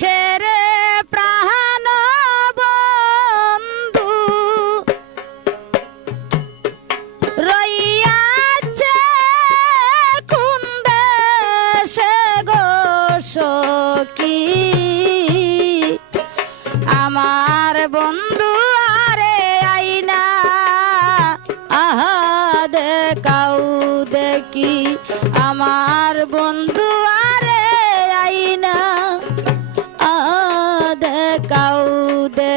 ছেড়ে প্রাণ বন্ধু। রইয়াছে কোন দেশে গো সখী। আমার বন্ধু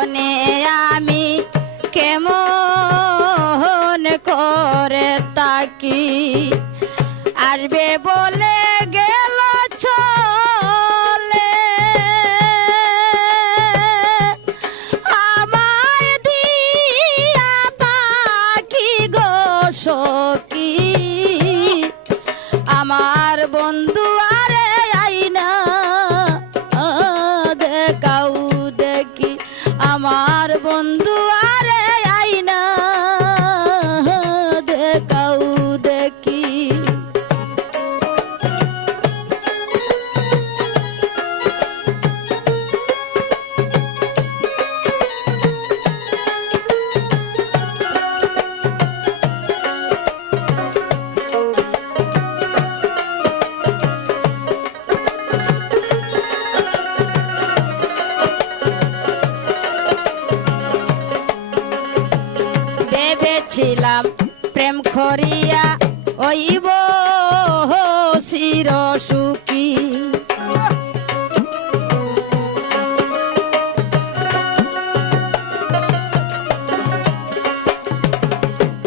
জীবনে আমি কেমন করে তাকি? আসবে বল ছিলাম। প্রেম করিয়া ওইব শির সুখী।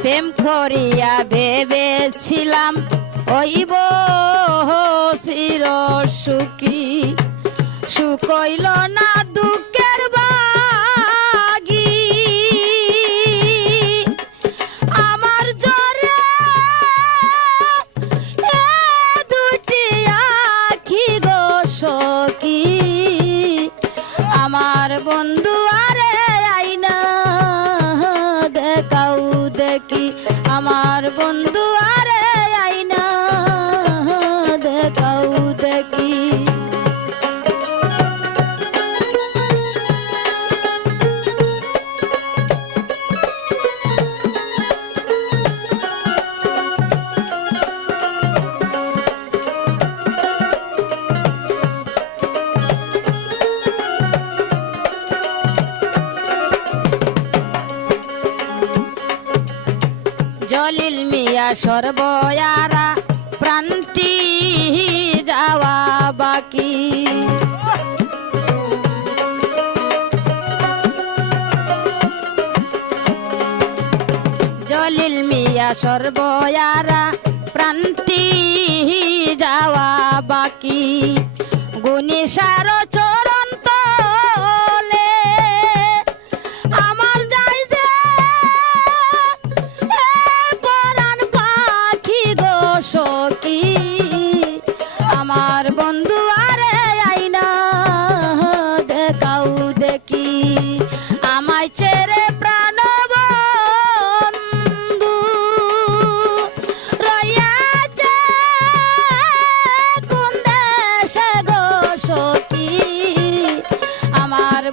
প্রেম করিয়া ভেবেছিলাম ওইব শির সুখী। সুকইল না জলিল মিয়া সর্বয়ারা, প্রান্তি যাওয়া বাকি। জলিল মিয়া সর্বয়ারা, প্রান্তি যাওয়া বাকি। গুণী সার চোর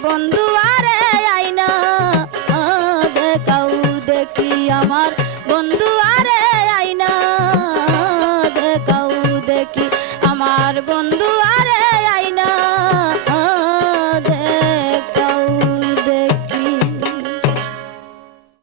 বন্ধু